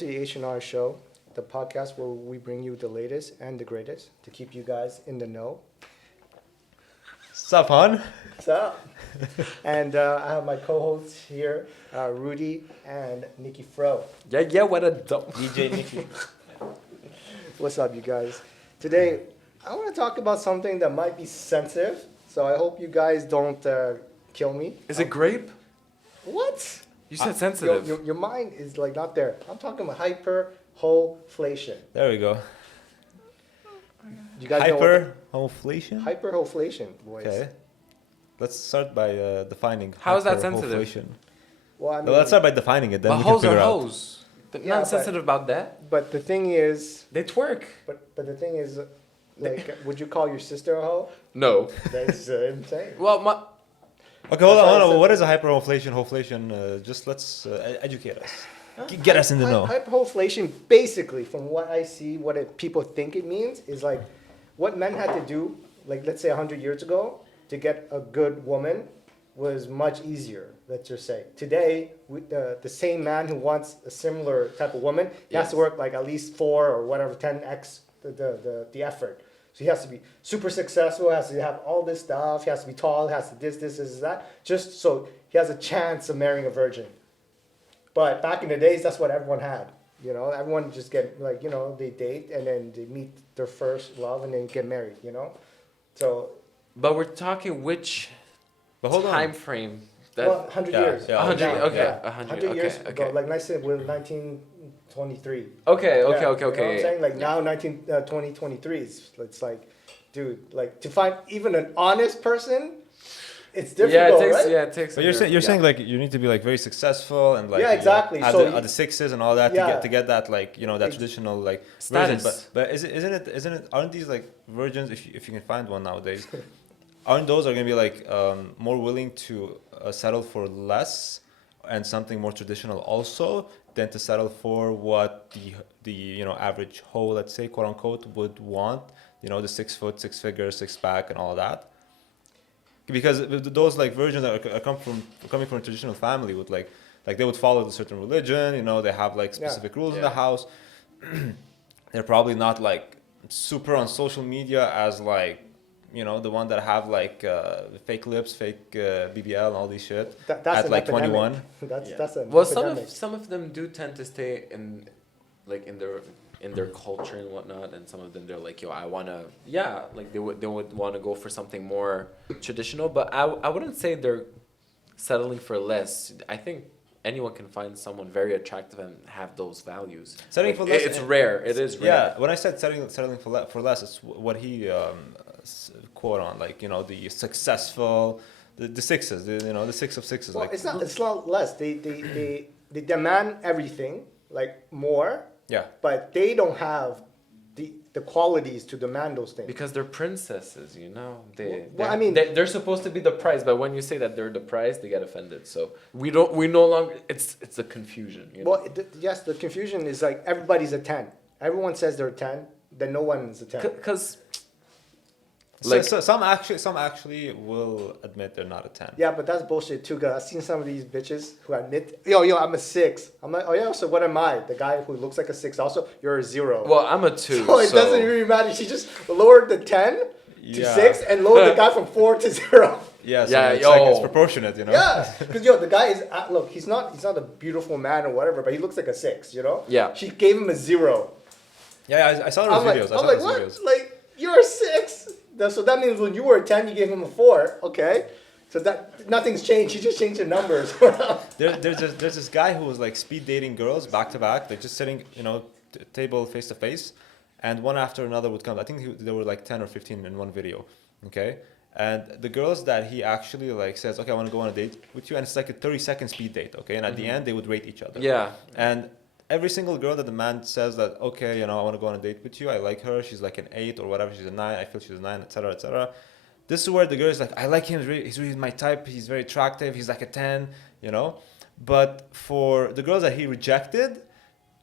to the H&R Show, the podcast where we bring you the latest and the greatest to keep you guys in the know. Sup, hon? What's up? And I have my co-hosts here, Rudy and Nikki Fro. Yeah, what a dope. DJ Nikki. What's up, you guys? Today, I want to talk about something that might be sensitive, so I hope you guys don't kill me. Is it grape? What? You said sensitive. Your mind is like not there. I'm talking about hyperhoflation. There we go. You guys know what Hyperhoflation? hyperhoflation, boys. Okay. Let's start by defining. How is that sensitive? hyperhoflation. Well, I mean, No, let's start by defining it, then But we can hoes figure are out. hoes. They're Yeah, not sensitive about that. but the thing is, They twerk. but the thing is, like, would you call your sister a hoe? No. That's insane. Well, Okay, hold That's why I on. said- What is a hyperhoflation? Hoflation, just let's educate us. Get us in the know. Hyperhoflation, basically, from what I see, people think it means is like what men had to do, like let's say 100 years ago, to get a good woman was much easier. Let's just say today, the same man who wants a similar type of woman, he has to work like at least 4 or whatever 10x the effort. So he has to be super successful, has to have all this stuff, he has to be tall, he has to this, that, just so he has a chance of marrying a virgin. But back in the days, that's what everyone had. You know, everyone just get like, you know, they date and then they meet their first love and then get married, you know? So, but we're talking which But hold time on. frame? well, 100 Yeah, years. yeah, 100, Now, okay, yeah. 100, years okay, ago. okay. Like, let's say we're 1923. Okay, Yeah, okay, you know what okay. I'm saying? Like now, 2023, it's like, dude, like to find even an honest person, it's difficult, right? It takes. But you're saying like you need to be like very successful and like Yeah, exactly. Have, So the sixes and all that Yeah. to get that like that Ex- traditional like Status. version. But isn't it aren't these like virgins if you can find one nowadays? Aren't those are gonna be like more willing to settle for less and something more traditional also than to settle for what the average hoe, let's say, quote unquote, would want? The 6 foot, 6 figure, 6 pack, and all that. Because those like virgins are coming from a traditional family with like they would follow a certain religion. They have like specific rules in the house. They're probably not like super on social media as like the one that have like fake lips, fake BBL, and all these shit that's at an like epidemic. 21. That's a Well, epidemic. some of them do tend to stay in their culture and whatnot, and some of them they're like, yo, I wanna, like they would want to go for something more traditional, but I wouldn't say they're settling for less. I think anyone can find someone very attractive and have those values. Settling for less. It's rare. It is rare. Yeah, when I said settling for less, it's what he quote on, like the successful, the sixes, the 6 of sixes. Well, like it's not less. They demand everything like more. Yeah. But they don't have the qualities to demand those things. Because they're princesses, I mean, they're supposed to be the prize, but when you say that they're the prize, they get offended. So we no longer. It's a confusion. Well, yes, the confusion is like everybody's a 10. Everyone says they're a 10, then no one is a 10. Because so some actually will admit they're not a 10. Yeah, but that's bullshit too. Cause I've seen some of these bitches who admit, yo, I'm a 6. I'm like, oh yeah, so what am I? The guy who looks like a 6 also, you're a 0. well, I'm a 2. So it doesn't really matter. She just lowered the 10 to Yeah. 6 and lowered the guy from 4 to 0. Yeah, so Yeah, it's like it's yo. proportionate, Yeah, because the guy is look. He's not a beautiful man or whatever, but he looks like a 6. Yeah. She gave him a 0. Yeah, I saw those I'm like, videos. I I'm saw like, those what? videos. Like you're a 6. So that means when you were a 10, you gave him a 4. Okay, so that nothing's changed. You just changed the numbers. There's this guy who was like speed dating girls back to back. They're just sitting, table face to face, and one after another would come. I think there were like 10 or 15 in one video. Okay. And the girls that he actually like says, okay, I want to go on a date with you, and it's like a 30-second speed date, okay? And at the end, they would rate each other. Yeah. And every single girl that the man says that, okay, I want to go on a date with you, I like her, she's like an 8 or whatever, she's a 9, I feel she's a 9, etc., etc. This is where the girl is like, I like him, he's really my type, he's very attractive, he's like a 10, But for the girls that he rejected,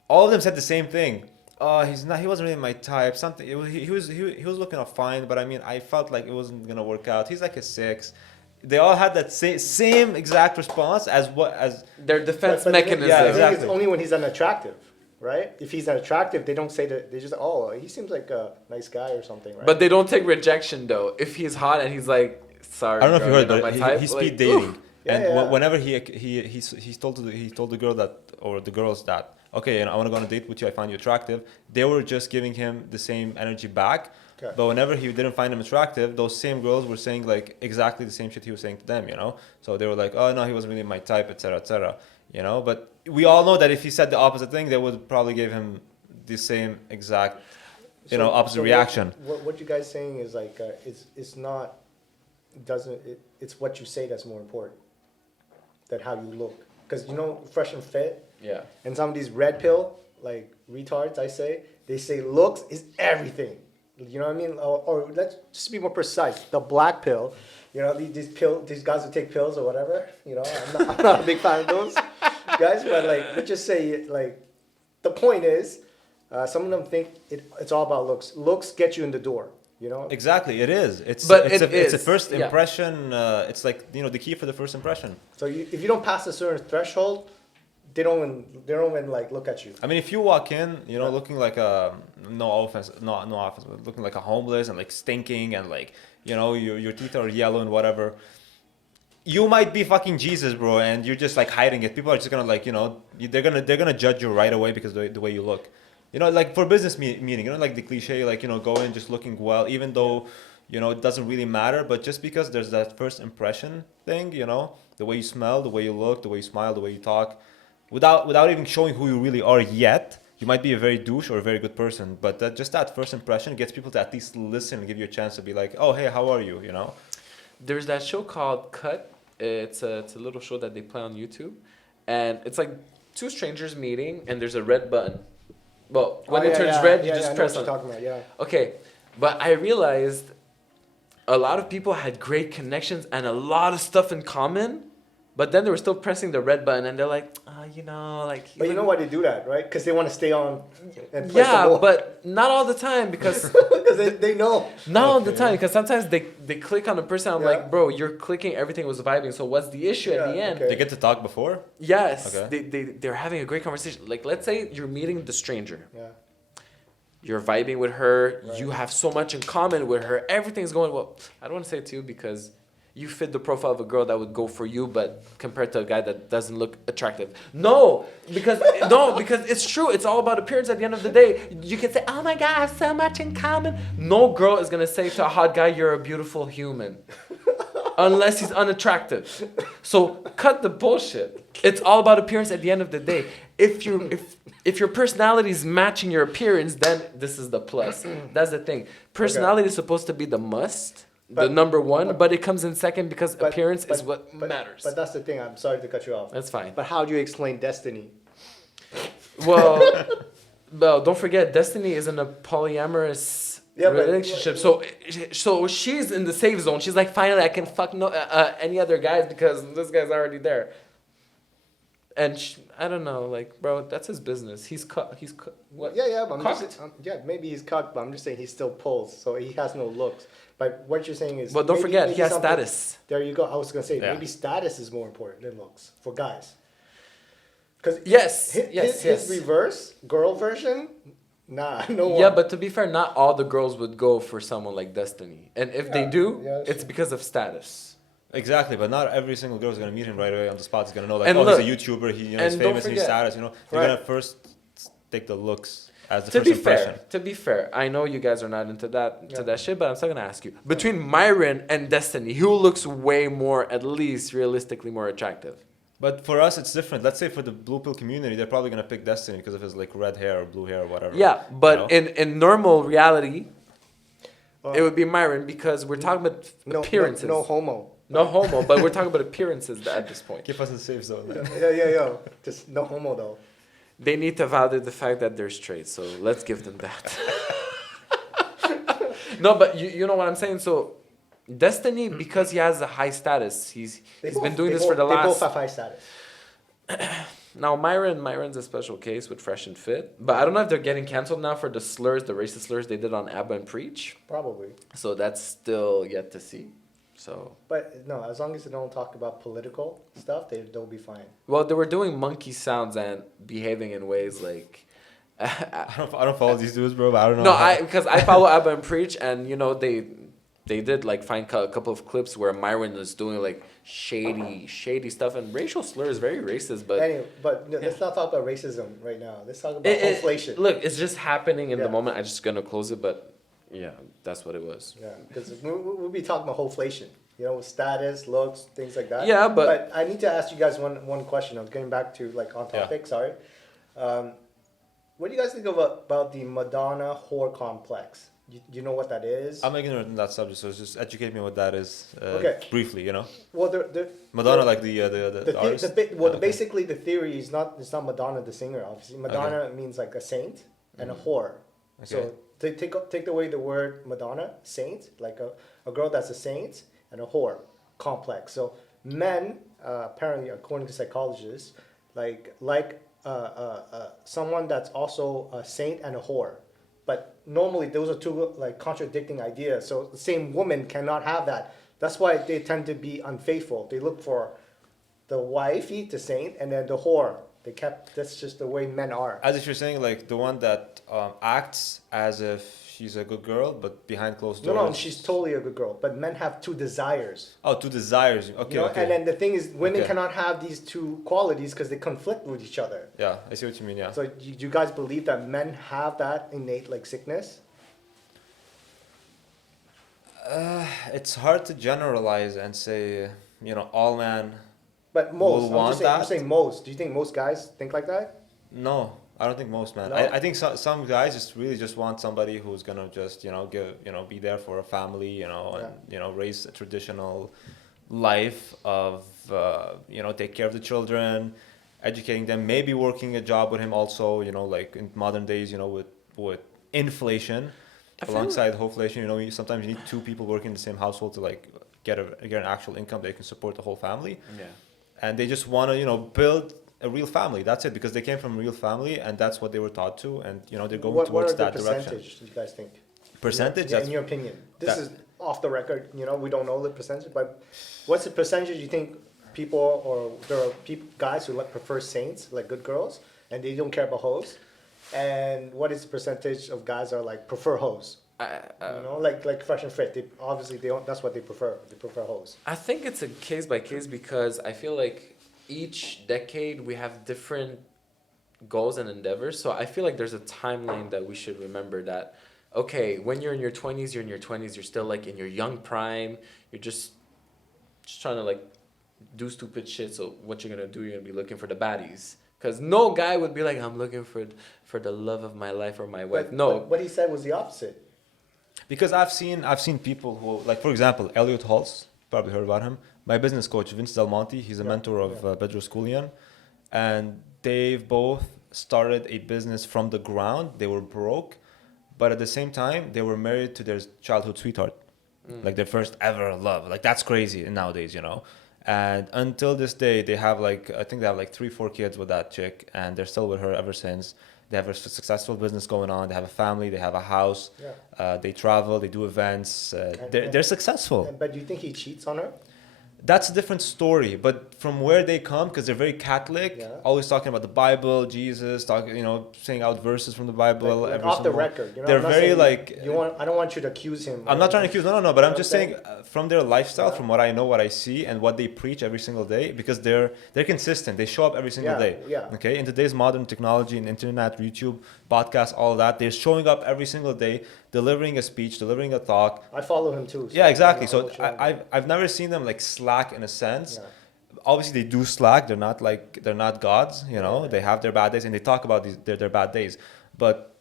all of them said the same thing. He wasn't really my type. Something he was looking fine, but I mean, I felt like it wasn't gonna work out. He's like a 6. They all had that same exact response as Their defense But mechanism. the thing is exactly. only when he's unattractive. right? If he's not attractive, they don't say that. They just, oh, he seems like a nice guy or something, right? But they don't take rejection though. If he's hot and he's like, sorry, I don't know if you girl, heard, you're not but my type, he's like, speed dating, oof. Yeah, and yeah. whenever he told the girl that, or the girls that, okay, and I want to go on a date with you. I find you attractive. They were just giving him the same energy back. Okay. But whenever he didn't find him attractive, those same girls were saying like exactly the same shit he was saying to them, you know. So they were like, oh no, he wasn't really my type, etc., etc. You know. But we all know that if he said the opposite thing, they would probably give him the same exact, opposite reaction. What you guys saying is like, it's not, it's what you say that's more important than how you look. Because, fresh and fit, Yeah. and some of these red pill, like retards, they say looks is everything. You know what I mean? Or let's just be more precise. The black pill, these guys who take pills or whatever, I'm not a big fan of those guys, but like, let's just say, like, the point is, some of them think it's all about looks. Looks get you in the door, Exactly, it is. It's a first yeah. impression. It's like the key for the first impression. So if you don't pass a certain threshold, they don't even like look at you. I mean, if you walk in, looking like a no offense, but looking like a homeless and like stinking and like your teeth are yellow and whatever, you might be fucking Jesus, bro, and you're just like hiding it. People are just gonna like they're gonna judge you right away because the way you look. Like for business meeting, like the cliche, like go in just looking well, even though it doesn't really matter, but just because there's that first impression thing, the way you smell, the way you look, the way you smile, the way you talk. Without even showing who you really are yet, you might be a very douche or a very good person. But that first impression gets people to at least listen and give you a chance to be like, oh, hey, how are you? There's that show called Cut. It's a little show that they play on YouTube, and it's like two strangers meeting, and there's a red button. Well, when it turns red, you just press on. Talking about, yeah. Okay, but I realized a lot of people had great connections and a lot of stuff in common. But then they were still pressing the red button, and they're like, like. But you know why they do that, right? Because they want to stay on and play some Yeah, more. but not all the time because. Because they know. Not all the time because sometimes they click on a person. I'm like, bro, you're clicking. Everything was vibing. So what's the issue at the end? They get to talk before. Yes, Okay. they're having a great conversation. Like, let's say you're meeting the stranger. Yeah. You're vibing with her. Right. You have so much in common with her. Everything's going well. I don't want to say it to you because you fit the profile of a girl that would go for you, but compared to a guy that doesn't look attractive. No, because it's true. It's all about appearance at the end of the day. You can say, oh my God, I have so much in common. No girl is going to say to a hot guy, you're a beautiful human. Unless he's unattractive. So cut the bullshit. It's all about appearance at the end of the day. If your personality is matching your appearance, then this is the plus. That's the thing. Personality is supposed to be the must. The number one, but it comes in second because appearance is what matters. But that's the thing. I'm sorry to cut you off. That's fine. But how do you explain destiny? Well, don't forget, Destiny is in a polyamorous relationship. So she's in the safe zone. She's like, finally, I can fuck any other guys because this guy's already there. And I don't know, like, bro, that's his business. He's cut. What? Yeah. But Cocked? maybe he's cocked, but I'm just saying he still pulls, so he has no looks. But what you're saying is. But don't forget, he has something- status. There you go. I was gonna say Yeah. maybe status is more important than looks for guys. Because his reverse girl version, nah, no one. Yeah, but to be fair, not all the girls would go for someone like Destiny. And if they do, that's it's true. because of status. Exactly, but not every single girl is gonna meet him right away on the spot. He's gonna know like, And oh, look, he's a YouTuber. He's and don't famous and he's forget- status. They're Right. gonna first take the looks as the To first be impression. fair, I know you guys are not into that shit, but I'm still gonna ask you. Between Myron and Destiny, who looks way more, at least realistically, more attractive? But for us, it's different. Let's say for the blue pill community, they're probably gonna pick Destiny because of his like red hair or blue hair or whatever. Yeah, but in normal reality, Uh, it would be Myron because we're talking about appearances. No homo. No homo, but we're talking about appearances at this point. Keep us in the safe zone. Man. Yeah. Just no homo though. They need to validate the fact that they're straight, so let's give them that. No, but you know what I'm saying? So, Destiny, because he has a high status, he's been doing this for the They both last... have high status. Now, Myron's a special case with Fresh and Fit, but I don't know if they're getting canceled now for the slurs, the racist slurs they did on Abba and Preach. Probably. So that's still yet to see. So, But no, as long as they don't talk about political stuff, they'll be fine. well, they were doing monkey sounds and behaving in ways like I don't follow these dudes, bro. But I don't know. No, how- because I follow Abba and Preach, and they did like find a couple of clips where Myron was doing like shady stuff, and racial slur is very racist. But Anyway, but no, let's not talk about racism right now. Let's talk about inflation. look, it's just happening in the Yeah. moment. I'm just gonna close it, but yeah, that's what it was. Yeah, because we'll be talking about inflation. You know, status, looks, things like that. Yeah, but I need to ask you guys one question. I'm getting back to like on Yeah. topic. Sorry. What do you guys think about the Madonna whore complex? You know what that is? I'm ignorant in that subject, so just educate me what that is Okay. briefly. You know, Well, Madonna, like the artist. Okay. basically the theory is not it's not Madonna the singer. Obviously, Madonna means like a saint and a whore. So take away the word Madonna, saint, like a girl that's a saint and a whore complex. So men, apparently according to psychologists, like someone that's also a saint and a whore. But normally those are two like contradicting ideas. So the same woman cannot have that. That's why they tend to be unfaithful. They look for the wifey, the saint, and then the whore. That's just the way men are. As if you're saying like the one that acts as if she's a good girl, but behind closed doors. No, she's totally a good girl. But men have two desires. Oh, two desires. Okay, You know? okay. And then the thing is, women Okay. cannot have these two qualities because they conflict with each other. Yeah, I see what you mean. Yeah. So you guys believe that men have that innate like sickness? It's hard to generalize and say, all men. But most, Will want I'm that? saying most. Do you think most guys think like that? No, I don't think most men. No? I think some guys just really just want somebody who's gonna just be there for a family, and raise a traditional life of take care of the children, educating them, maybe working a job with him also. Like in modern days, with inflation, I feel alongside inflation, sometimes you need two people working in the same household to like get an actual income that can support the whole family. yeah. And they just want to build a real family. That's it, because they came from a real family and that's what they were taught to, and they're going What towards are the that direction. percentage? Do you guys think? Percentage? Yeah, That's in your opinion. This that- is off the record. We don't know the percentage, but what's the percentage you think people or there are guys who prefer saints, like good girls, and they don't care about hoes? And what is the percentage of guys are like prefer hoes? Like fresh and fit. They don't. That's what they prefer. They prefer hoes. I think it's a case by case because I feel like each decade we have different goals and endeavors. So I feel like there's a timeline that we should remember that, okay, when you're in your 20s, you're still like in your young prime. You're just trying to like do stupid shit. So what you're going to do, you're going to be looking for the baddies. Because no guy would be like, I'm looking for the love of my life or my wife. But, No. but what he said was the opposite. Because I've seen people who, like, for example, Elliot Halls, probably heard about him. My business coach, Vince Del Monte, he's a mentor of Pedro Sculian. And they've both started a business from the ground. They were broke, but at the same time, they were married to their childhood sweetheart. Like their first ever love. Like, that's crazy nowadays, And until this day, they have I think they have 3-4 kids with that chick, and they're still with her ever since. They have a successful business going on. They have a family. They have a house. Yeah. They travel. They do events. They're successful. But do you think he cheats on her? That's a different story. But from where they come, because they're very Catholic, Yeah. always talking about the Bible, Jesus, saying out verses from the Bible. Like every off the single- record. They're I'm not very saying I don't want you to accuse him. I'm not trying to accuse. No. But You I'm know just what I'm saying from their lifestyle, from what I know, what I see, and what they preach every single day, because they're consistent. They show up every single day. Yeah. Okay. In today's modern technology and internet, YouTube, podcasts, all that, they're showing up every single day, delivering a speech, delivering a talk. I follow him too. Yeah, exactly. I So know what you're I've never seen them like slack in a sense. Yeah. Obviously, they do slack. They're not gods. They have their bad days, and they talk about their bad days. But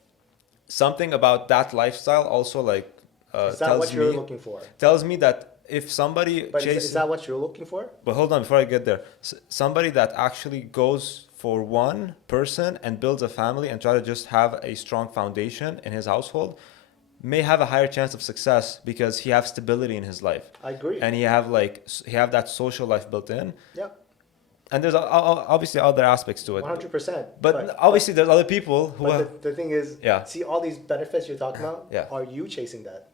something about that lifestyle also Is that what you're looking for? tells me that if somebody But chases, is that what you're looking for? but hold on before I get there, somebody that actually goes for one person and builds a family and try to just have a strong foundation in his household may have a higher chance of success because he has stability in his life. I agree. And he have that social life built in. Yeah, And there's obviously other aspects to it. 100%. But obviously there's other people who have, But the thing is, Yeah. see all these benefits you're talking about. Yeah. Are you chasing that?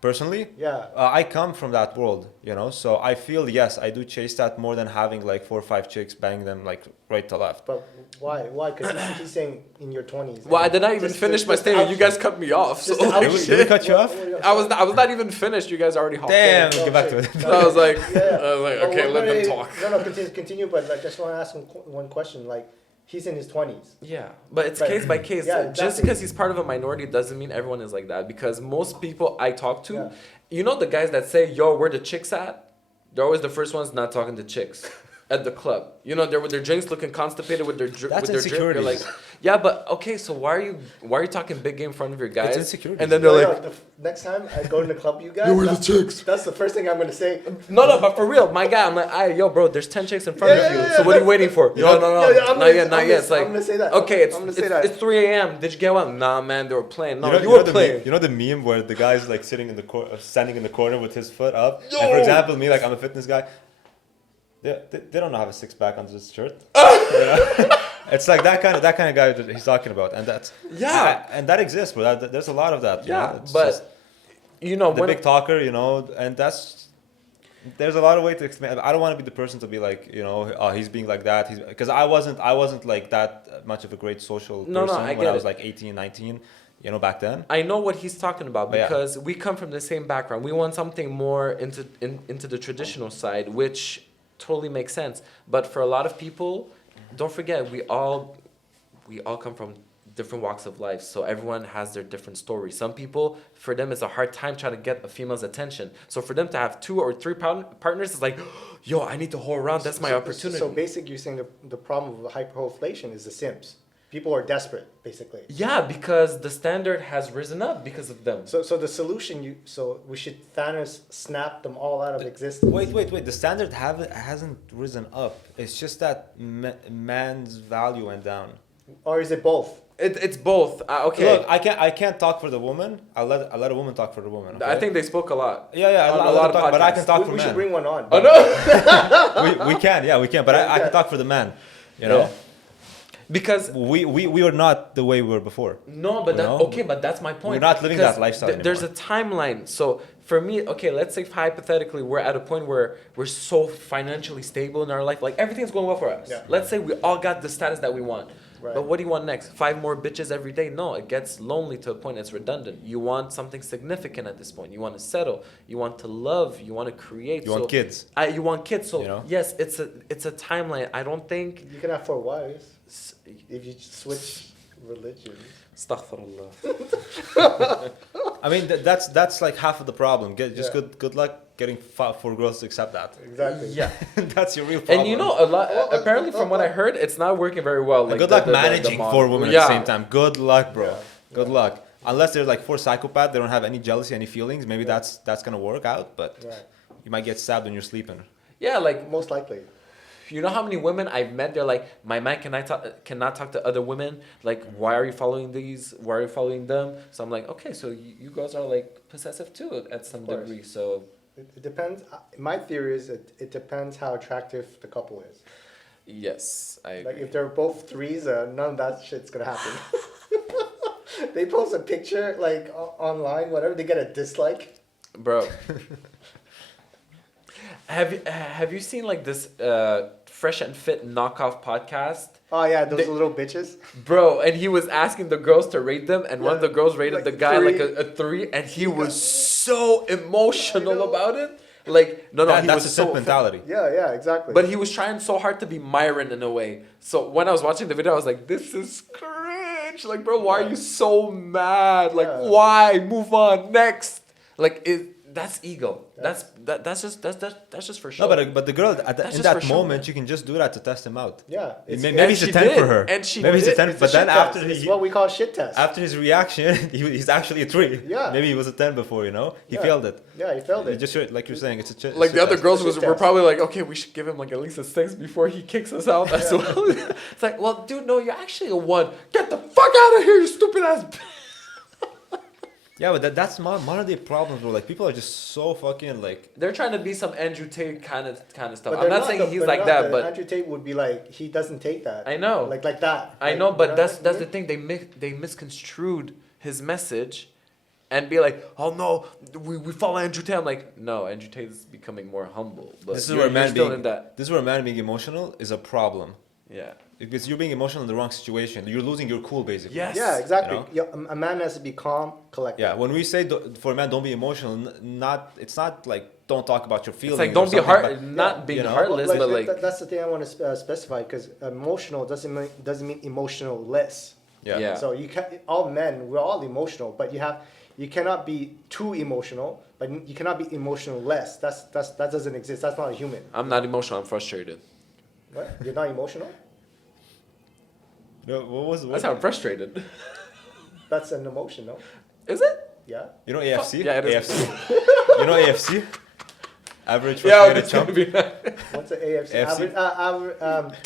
personally. Yeah. I come from that world, you know, so I feel, yes, I do chase that more than having like 4 or 5 chicks, bang them like right to left. But why? Why? Because he's saying in your 20s. Well, I did not even finish my statement. You guys cut me off. So Did we cut you off? I was not even finished. You guys already hopped Damn, in. get back to it. So I was like, okay, Well, let them talk. No, continue. But like, just want to ask him one question. Like, he's in his 20s. Yeah, but it's Right. case by case. Yeah, exactly. Just because he's part of a minority doesn't mean everyone is like that. Because most people I talk to, you know, the guys that say, "Yo, where the chicks at?" They're always the first ones not talking to chicks at the club. You know, they're with their drinks, looking constipated with their That's with their drink. You're like, insecurities. yeah, but okay, so why are you talking big game in front of your guys? It's insecurities. And then they're like, Next time I go to the club, you guys. Yo, where the chicks? That's the first thing I'm gonna say. no, but for real, my guy, I'm like, yo, bro, there's 10 chicks in front of you. So what are you waiting for? Yeah, No, I'm not gonna- yet. It's like, I'm gonna say that. okay, I'm gonna say that. it's 3 a.m. Did you get one? Nah, man, they were playing. No, you know were the playing. You know the meme where the guy's like sitting in the standing in the corner with his foot up. And for example, me, like I'm a fitness guy. They don't have a six pack under this shirt. It's like that kind of guy that he's talking about, and that's and that exists, but there's a lot of that. You know? It's but just you know the big talker, you know, and there's a lot of way to explain. I don't want to be the person to be like, you know, he's being like that. Because I wasn't like that much of a great social person when I was like 18, 19. You know, back then. I know what he's talking about But because we come from the same background. We want something more into the traditional side, which totally makes sense. But for a lot of people, don't forget we all come from different walks of life. So everyone has their different stories. Some people, for them, it's a hard time trying to get a female's attention. So for them to have 2 or 3 partners, it's like, yo, I need to hold around. That's my opportunity. So basically, you're saying the problem with hyperhoflation is the simps. People are desperate, basically. Yeah, because the standard has risen up because of them. So the solution, we should Thanos snap them all out of existence. Wait. The standard hasn't risen up. It's just that man's value went down. Or is it both? It's both. Okay. Look, I can't talk for the woman. I'll let a woman talk for the woman. Okay? I think they spoke a lot. Yeah. On I'll a lot of talk, but I can podcasts. talk for We men. should bring one on. Oh no. we can. But I can talk for the man. You know. Yeah. Because we are not the way we were before. no, but but that's my point. We're not living that lifestyle There's a timeline. So for me, okay, let's say hypothetically we're at a point where we're so financially stable in our life, like everything's going well for us. Yeah. Let's say we all got the status that we want. Right. But what do you want next? 5 more bitches every day? No, it gets lonely to a point. It's redundant. You want something significant at this point. You want to settle. You want to love. You want to create. You want kids. You want kids. So You know? yes, it's a timeline. I don't think. You can have 4 wives if you switch religions. Astaghfirullah. I mean that's like half of the problem. Good luck getting 4 girls to accept that. Exactly. Yeah. That's your real problem. And you know, a lot. Apparently, from what I heard, it's not working very well. And Like good luck managing 4 women at the same time. Good luck, bro. Yeah. Good luck. Unless they're like 4 psychopaths, they don't have any jealousy, any feelings. Maybe that's gonna work out, but Right. you might get stabbed when you're sleeping. Yeah, like Most likely. you know how many women I've met? They're like, my man cannot talk to other women. Like, why are you following these? Why are you following them? So I'm like, okay, so you girls are like possessive too at some course. degree. So It depends. My theory is it depends how attractive the couple is. yes, I Like agree. if they're both threes, none of that shit's gonna happen. They post a picture like online, whatever, they get a dislike. Bro. Have you seen like this Fresh and Fit knockoff podcast? Oh yeah, those little bitches. Bro, and he was asking the girls to rate them, and one of the girls rated like the guy 3. like a 3, and he was so emotional about it. Like, no, he That's was a simp mentality. Yeah, exactly. But he was trying so hard to be Myron in a way. So when I was watching the video, I was like, this is cringe. Like, bro, why are you so mad? Like, Yeah. why? Move on. Next. Like, that's ego. That's just for sure. No, but the girl That's in just that for show, moment, man. you can just do that to test him out. yeah, Maybe and it's a she 10 did, for her. and she Maybe it's a did. 10. it's But a then shit after test. It's what we call shit test. after his reaction, he's actually a 3. Yeah. Maybe he was a 10 before, you know? He Yeah. failed it. Yeah, he failed You it. just like you're saying, it's a Like the other girls It's a were test. probably like, okay, we should give him like at least a 6 before he kicks us out as well. It's like, well, dude, no, you're actually a 1. Get the fuck out of here, you stupid ass. Yeah, but that's modern day problems, bro. Like people are just so fucking like. They're trying to be some Andrew Tate kind of stuff. But I'm they're not saying he's they're like not that, but Andrew Tate would be like, he doesn't take that. I know. Like that. I Like, know, you but know that's what I the mean? thing. They misconstrued his message, and be like, oh no, we follow Andrew Tate. I'm like, no, Andrew Tate is becoming more humble. But This is you're, where you're man still being in that. this is where man being emotional is a problem. Yeah. Because you're being emotional in the wrong situation. You're losing your cool, basically. Yes. Yeah, exactly. You Yeah, a man has to be calm, collected. Yeah. When we say for a man, don't be emotional. It's not like don't talk about your It's feelings. like or don't be something, heart, but- not being you know? heartless, Well, but like that's the thing I want to specify, because emotional doesn't mean emotional-less. Yeah. Yeah. So you can all men, we're all emotional, but you cannot be too emotional, but you cannot be emotional less. That doesn't exist. That's not a human. I'm not emotional. I'm frustrated. What? You're not emotional? No, what? That's how I'm frustrated. That's an emotion, no? Is it? Yeah. You know AFC? Yeah, it is. AFC. You know AFC? Average Yeah, frustrated it's chump. gonna be. What's the AFC? AFC.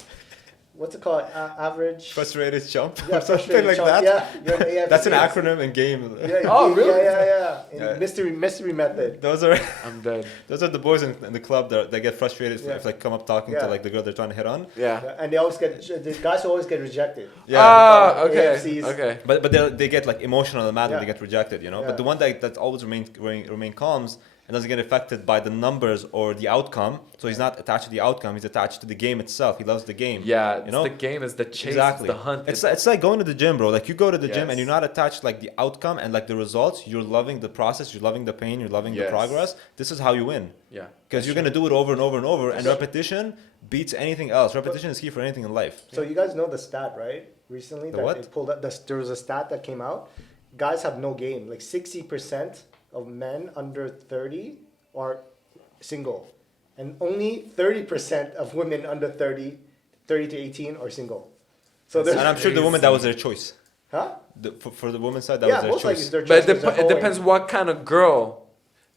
What's it called? Average. Frustrated chump. Yeah, or something frustrated like chump. that. Yeah, you're an AFC. That's an acronym in game. Yeah, Oh, really? Yeah. Yeah. Mystery method. Those are I'm dead. those are the boys in the club that get frustrated Yeah. if like come up talking Yeah. to like the girl they're trying to hit on. Yeah. Yeah, and they always get the guys always get rejected. Yeah. Ah, okay. AFCs. Okay. But they get like emotional and mad when Yeah. they get rejected, you know. Yeah. But the one that always remain calm and doesn't get affected by the numbers or the outcome. So he's not attached to the outcome. He's attached to the game itself. He loves the game. Yeah, you it's know. the game, is the chase, Exactly. it's the hunt. It's like going to the gym, bro. Like you go to the gym and Yes. you're not attached like the outcome and like the results. You're loving the process. You're loving the pain. You're loving the Yes. progress. This is how you win. Yeah. Because you're gonna do it over and over and over, and repetition beats anything else. Repetition is key for anything in life. So you guys know the stat, right? Recently, The that what? it pulled up. There was a stat that came out. Guys have no game. Like 60% of men under 30 are single, and only 30% of women under 30 to 18 are single. So there's, And I'm sure the woman, that was their choice. huh? For the women's side, that Yeah, was their most likely choice. it's their But choice. 'cause they're it hoeing. depends what kind of girl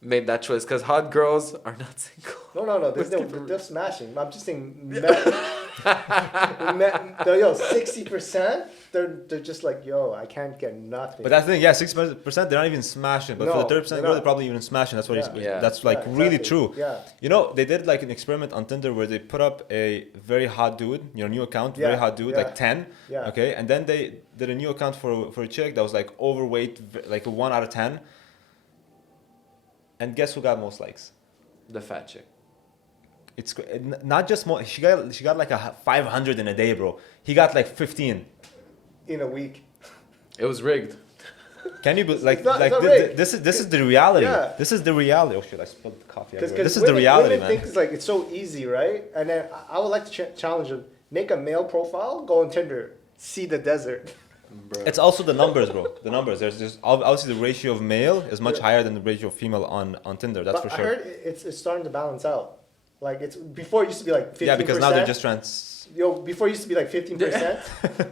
made that choice, because hot girls are not single. No. They're smashing. I'm just saying, yo, 60%. They're just like, yo, I can't get nothing. But that's the thing, yeah, 60% they're not even smashing. But for No, the 30% they're girl, not. they're probably even smashing. That's what Yeah. Yeah. that's like Yeah, really exactly. true. Yeah. You know, they did like an experiment on Tinder where they put up a very hot dude, new account, very Yeah, hot dude, yeah. like 10. Yeah. Okay, and then they did a new account for a chick that was like overweight, like a 1 out of 10. And guess who got most likes? The fat chick. It's not just more. She got like a 500 in a day, bro. He got like 15. In a week. It was rigged. Can you be like not- like it's not thi- rigged. this is the reality. Yeah. This is the reality. Oh shit! I spilled the coffee Because everywhere. This is the reality, women man. think it's like it's so easy, right? And then I would like to challenge them: make a male profile, go on Tinder, see the desert. Bro. It's also the numbers, bro. The numbers. There's just obviously the ratio of male is much Yeah. higher than the ratio of female on Tinder. That's But for I sure. heard it's starting to balance out. Like it's before it used to be like 15%. Yeah, because now they're just trans. Before it used to be like 15%.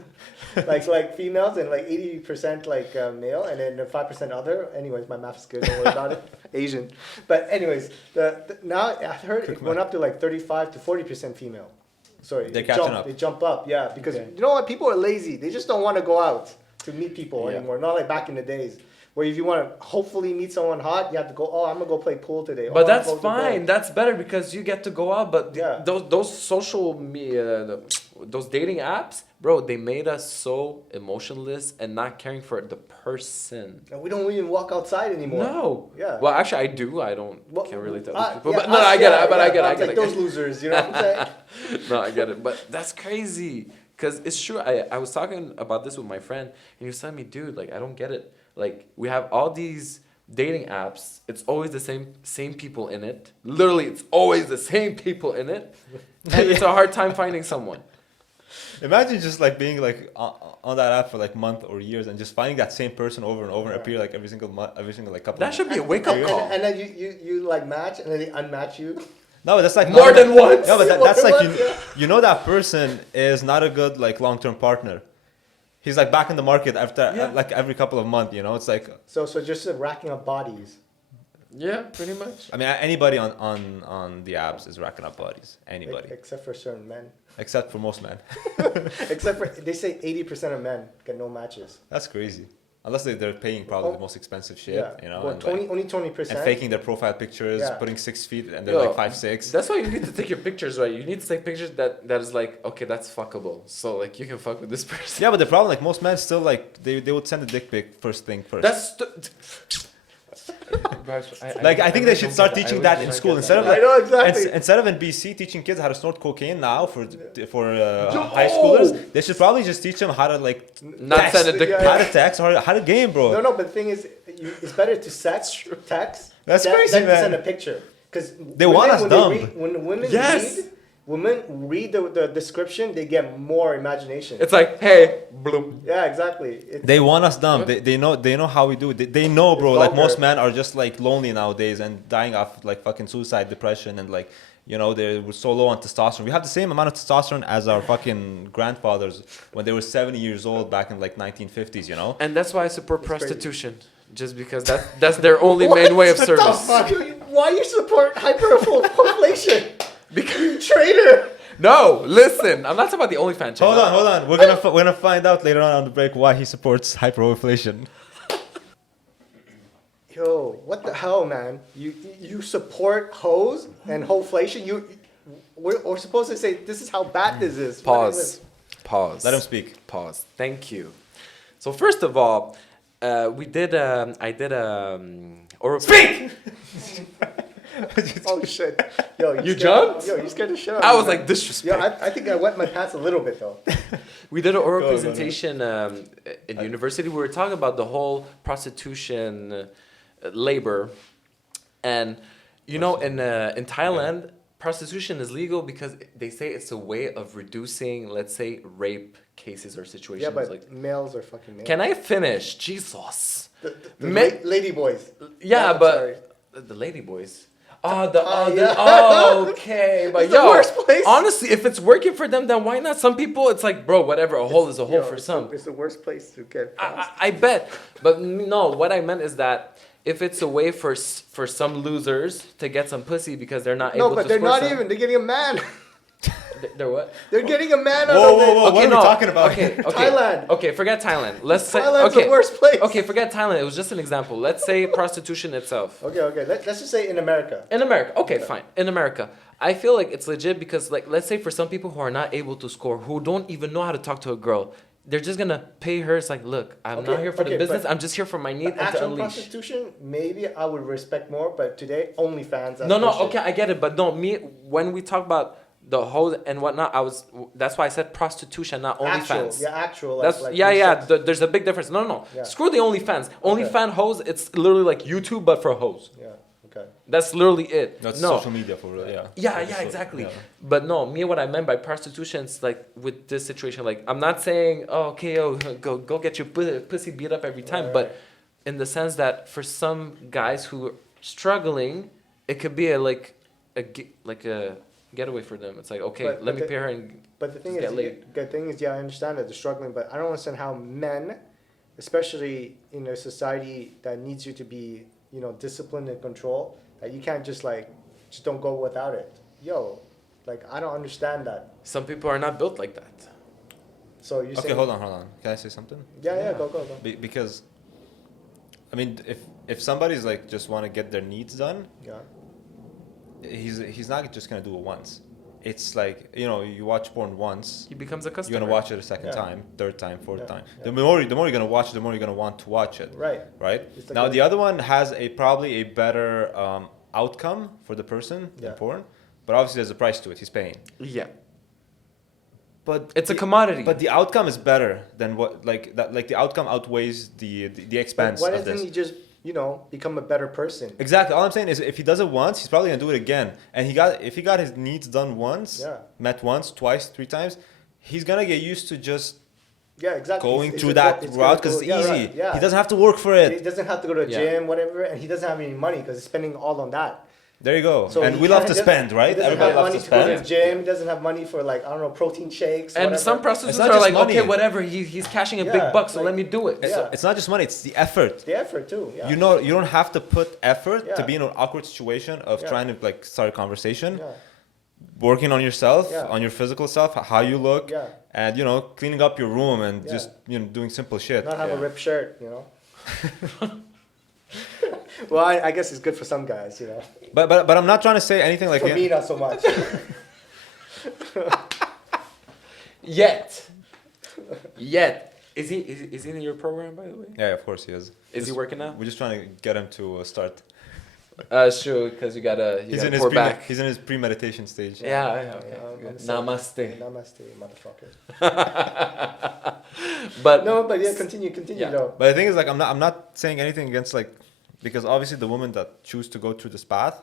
like females and like 80% like male, and then 5% other. Anyways, my math's good. Don't worry about it. Asian. But anyways, now I heard it went up to like 35 to 40% female. Sorry, They're catching up. They jump up, yeah, because Okay. you know what? People are lazy. They just don't want to go out to meet people Yeah. anymore. Not like back in the days. Where if you want to hopefully meet someone hot, you have to go, oh, I'm going to go play pool today. But Oh, that's I'm going to fine. go. That's better because you get to go out. But Yeah. those social media, those dating apps, bro, they made us so emotionless and not caring for the person. And we don't even walk outside anymore. No. Yeah. Well, actually, I do. I don't. Well, Can't really tell uh, people. yeah, But no, us, I get yeah, it. But yeah, I get it. I it's get like it. those losers, you know what I'm saying? No, I get it. But that's crazy. Because it's true. I was talking about this with my friend, and he was telling me, dude, like, I don't get it. Like, we have all these dating apps. It's always the same people in it. Literally, it's always the same people in it. And it's a hard time finding someone. Imagine just like being like on that app for like month or years and just finding that same person over and over and Yeah. appear like every single month, every single like couple. That should be a wake-up And, call. and then you like match, and then they unmatch you. No, that's like More than once. No, but More that's than like once, yeah. you know that person is not a good like long-term partner. He's like back in the market after Yeah. like every couple of months. You know, it's like So just racking up bodies. Yeah, pretty much. I mean anybody on the apps is racking up bodies. Anybody Except for certain men. except for most men. Except for, they say 80% of men get no matches. That's crazy. unless they're paying probably the most expensive shit, Yeah. you know, Well, and, 20, like, only 20%. and faking their profile pictures, Yeah. putting 6 feet, and they're Yo, like 5'6". That's why you need to take your pictures right. You need to take pictures that is like, okay, that's fuckable. So like you can fuck with this person. Yeah, but the problem, like most men still like they would send a dick pic first thing first. That's I think they should start teaching that in school instead of I know exactly. instead of in BC teaching kids how to snort cocaine now for high schoolers. They should probably just teach them how to like Not text, send a dick how pic. to text or how to game, bro. No, but the thing is, it's better to text That's than crazy, to man. send a picture. Because They want us dumb. When women Yes. read the description, they get more imagination. It's like, hey, bloom. Yeah, exactly. They want us dumb. They know how we do it. They know, bro. It's Like vulgar. most men are just like lonely nowadays and dying of like fucking suicide, depression, and like you know they're so low on testosterone. We have the same amount of testosterone as our fucking grandfathers when they were 70 years old back in like 1950s. You know. And that's why I support It's crazy. prostitution. Just because that's their only main way of What the service. fuck? Why you support hyperinflation? Because You traitor! no, listen, I'm not talking about the OnlyFans channel. Hold on. We're gonna find out later on the break why he supports hyperinflation. Yo, what the hell, man? You support hoes and hoeflation? We're supposed to say this is how bad this is. Pause. Pause. Let him speak. Pause. Thank you. So first of all, I did oral. Speak. Oh shit! Yo, You scared- jumped? Yo, you scared the shit out of I me, was man. like disrespect. Yo, I think I wet my pants a little bit though. We did an oral Go on, presentation in university. We were talking about the whole prostitution, labor, and you know, in Thailand, prostitution is legal because they say it's a way of reducing, let's say, rape cases or situations. Yeah, but like, males are fucking males. can I finish? Jesus. The Ma- lady boys. Yeah, I'm but sorry. the lady boys. Okay, but It's the yo, worst place. honestly, if it's working for them, then why not? Some people, it's like, bro, whatever. A hole is a hole Yo, for it's some. It's the worst place to get past. I bet, but no. What I meant is that if it's a way for some losers to get some pussy because they're not No, able but to they're score not some- even. They're getting a man. They're what? They're getting a man out Whoa, of it. whoa, what are we talking about Okay, here? okay. Thailand. Okay, forget Thailand. Let's say Thailand's okay. the worst place. Okay, forget Thailand. It was just an example. Let's say prostitution itself. Okay. Let's just say in America. In America, okay, fine. In America, I feel like it's legit because, like, let's say for some people who are not able to score, who don't even know how to talk to a girl, they're just gonna pay her. It's like, look, I'm Okay, not here for okay, the business. but- I'm just here for my need But and to actual unleash. prostitution, maybe I would respect more, but today OnlyFans. No, okay, I get it, but no, me when we talk about the hoes and whatnot, that's why I said prostitution, not OnlyFans. Actual. That's like yeah. sex. There's a big difference. No. Yeah. Screw the OnlyFans. OnlyFans hoes, it's literally like YouTube but for hoes. Yeah. Okay. That's literally it. That's no. social media for real, yeah. Yeah, So- exactly. yeah. But no, me what I meant by prostitution is like with this situation, like I'm not saying, oh, okay, go get your pussy beat up every time, Right. but in the sense that for some guys who are struggling, it could be a getaway for them. It's like, okay, But let me the- pay her and But the thing Just is, get laid. the thing is, yeah, I understand that they're struggling, but I don't understand how men, especially in a society that needs you to be, disciplined and control, that you can't just don't go without it. Yo, I don't understand that. some people are not built like that. So you Okay, hold on. Can I say something? Yeah, go. Because, I mean, if somebody's like just want to get their needs done, Yeah. he's not just gonna do it once. It's like you watch porn once, He becomes a customer. you're gonna watch it a second Yeah. time, third time, fourth Yeah, time. yeah. The more you're gonna watch it, the more you're gonna want to watch it. Right. Right. It's like Now a- the other one has probably a better outcome for the person Yeah. than porn, but obviously there's a price to it. He's paying. Yeah. But It's a commodity. But the outcome is better than what the outcome outweighs the expense Why of doesn't this. he just, become a better person? Exactly. All I'm saying is, if he does it once, he's probably gonna do it again. And if he got his needs done once, Yeah. met once, twice, 3 times, he's gonna get used to just Yeah, exactly. going It's through just that it's route gonna because go- it's yeah, easy. right, yeah. He doesn't have to work for He it. doesn't have to go to a Yeah. gym, whatever, and he doesn't have any money because he's spending all on that. There you go. So and he we love can't- to spend, right? He doesn't Everybody have loves money to to go to spend. the gym. He doesn't have money for protein shakes. and whatever. some prostitutes not are just like, money. okay, whatever. He's cashing a Yeah, big buck, so like- let me do it. Yeah. It's not just money; it's the effort. The effort too. Yeah. You don't have to put effort to Yeah. be in an awkward situation of Yeah. trying to start a conversation, Yeah. working on yourself, Yeah. on your physical self, how you look, Yeah. and cleaning up your room and Yeah. just doing simple shit. Not have a Yeah. ripped shirt, Well, I guess it's good for some guys, But I'm not trying to say anything like For me, not so much. Yet. Is he in your program, by the way? Yeah, of course he is. Is he working now? We're just trying to get him to start. Sure, because you gotta He's in his pour back. he's in his pre-meditation stage. Yeah, okay. I'm Good. saying- Namaste. Namaste, motherfucker. But No, but yeah, continue Yeah. though. But the thing is, like, I'm not saying anything against, like, because obviously the women that choose to go through this path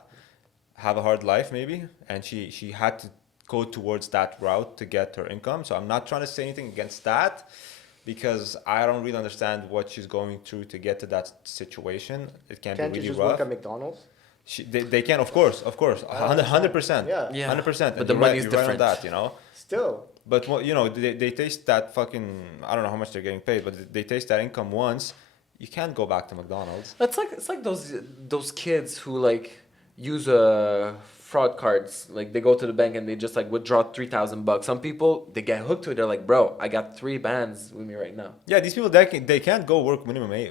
have a hard life maybe, and she had to go towards that route to get her income. So I'm not trying to say anything against that, because I don't really understand what she's going through to get to that situation. It can Can't be you really just rough. work at McDonald's? They can, of course, 100%. Yeah. Yeah. 100%. But And the you're money's you're right on different. that, Still. But they taste that fucking, I don't know how much they're getting paid, but they taste that income once. You can't go back to McDonald's. it's like those kids who like use fraud cards. Like they go to the bank and they just like withdraw $3,000. Some people they get hooked to it. They're like, bro, I got 3 bands with me right now. Yeah, these people they can't go work minimum wage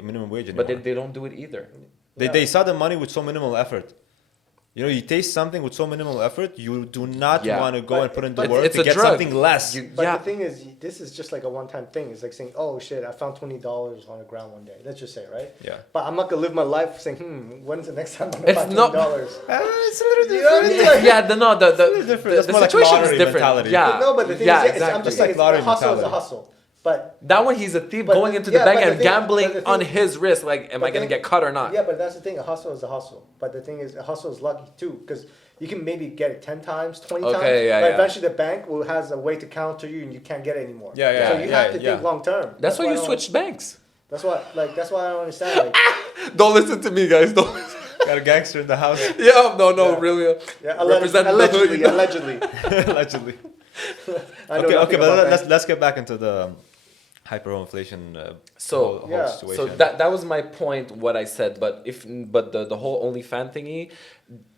anymore. But they don't do it either. They saw the money with so minimal effort. You taste something with so minimal effort, you do not Yeah. want to go But- and put in the but work it's to a get drug. something less. But Yeah. the thing is, this is just like a one-time thing. It's like saying, "Oh shit, I found $20 on the ground one day." Let's just say, right? Yeah. But I'm not gonna live my life saying, "When's the next time I'm gonna It's find not- $20?" It's a little You know what I mean? Like- Yeah, the different. That's the more like situation is lottery different. mentality. Yeah, No, but the thing yeah, is, I'm exactly. just saying, Lottery a hustle is a mentality. hustle. But That one, he's a thief But going the- into the yeah, bank but the and thing- gambling but the on thing- his risk. Like, am but I gonna then- get cut or not? yeah, but that's the thing. A hustle is a hustle. But the thing is, a hustle is lucky too, because you can maybe get it 10 times, 20 times. Okay, yeah, but yeah. eventually the bank has a way to counter you, and you can't get it anymore. Yeah, yeah, So you have to yeah. think long term. That's why I you don't- switched banks. That's why I don't understand. Like, Don't listen to me, guys. Don't. Listen. Got a gangster in the house, Yeah, no, Yeah. really. yeah, Representing the hood, allegedly, you know? allegedly. allegedly. I know Okay, nothing but about let's banks. let's get back into the hyperinflation. So, yeah, situation. So that was my point. What I said, but the whole OnlyFans thingy,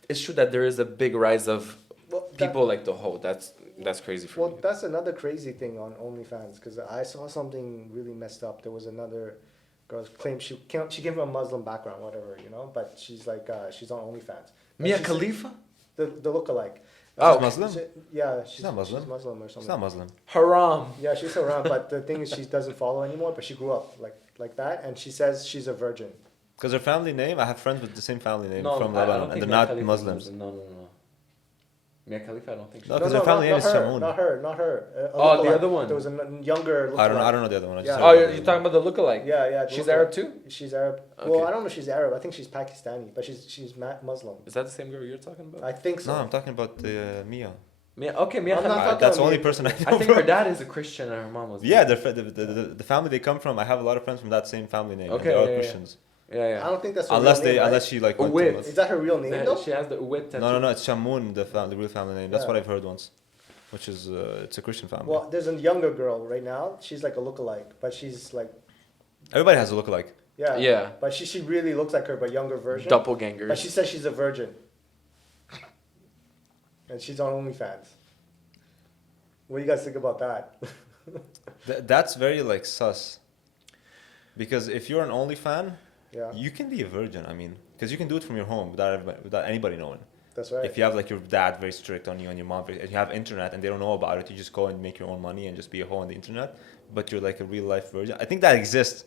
it's true that there is a big rise of Well, that- people like the whole. That's crazy for Well, me. that's another crazy thing on OnlyFans, because I saw something really messed up. There was another girl claimed she came from a Muslim background, whatever, but she's like she's on OnlyFans. But Mia she's Khalifa, the lookalike. Oh, Muslim? Yeah, She's not Muslim. She's Muslim or She's something. not Muslim. haram. Yeah, she's around, but the thing is, she doesn't follow anymore. But she grew up like that, and she says she's a virgin. Because her family name, I have friends with the same family name from I Lebanon, don't think and they're Mia not Khalifa is Muslims. Muslim. No. Mia Khalifa, I don't think No, so. 'cause her family name is her, Shamoun. not her. A Oh, the lookalike. other one. There was a younger. I don't lookalike. know the other one. I just Yeah. heard Oh, about you're the talking about the lookalike? Yeah. She's lookalike. Arab too? She's Arab. Okay. Well, I don't know if she's Arab. I think she's Pakistani, but she's Muslim. Is that the same girl you're talking about? I think so. No, I'm talking about Mia. Mia, okay, Mia I'm not Khalifa. talking That's the about only Mia. person I know. I think bro. her dad is a Christian and her mom was. Yeah, the family they come from. I have a lot of friends from that same family name. Okay, and they are yeah. Christians. Yeah. I don't think that's her Unless real they name, right? unless she like went Wait. to Is that her real name though? She has the Uwit tattoo. No, it's Shamoun, the real family name. That's Yeah. what I've heard once, which is it's a Christian family. Well, there's a younger girl right now. She's like a lookalike, but she's like, Everybody has a lookalike. yeah. Yeah. But she really looks like her, but younger version. Doppelgangers. But she says she's a virgin. And she's on OnlyFans. What do you guys think about that? That's very like sus. Because if you're an OnlyFan, Yeah, you can be a virgin. I mean, because you can do it from your home without anybody knowing. that's right. If you have like your dad very strict on you and your mom, and you have internet and they don't know about it, you just go and make your own money and just be a hoe on the internet. But you're like a real life virgin. I think that exists,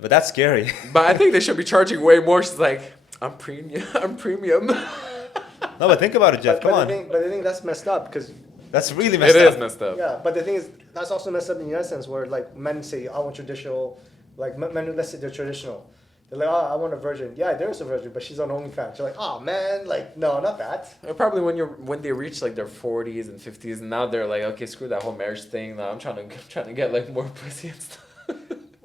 but that's scary. But I think they should be charging way more. She's like, I'm premium. I'm premium. No, but think about it, Jeff. Come on, But the thing that's messed up because that's really messed It up. is messed up. yeah. But the thing is, that's also messed up in the essence where like men say, I want traditional, like men. Let's say they're traditional. They're like, oh, I want a virgin. Yeah, there's a virgin, but she's on OnlyFans. You're like, oh man, like no, not that. Probably when they reach like their 40s and 50s, and now they're like, okay, screw that whole marriage thing. Now I'm trying to get like more pussy and stuff.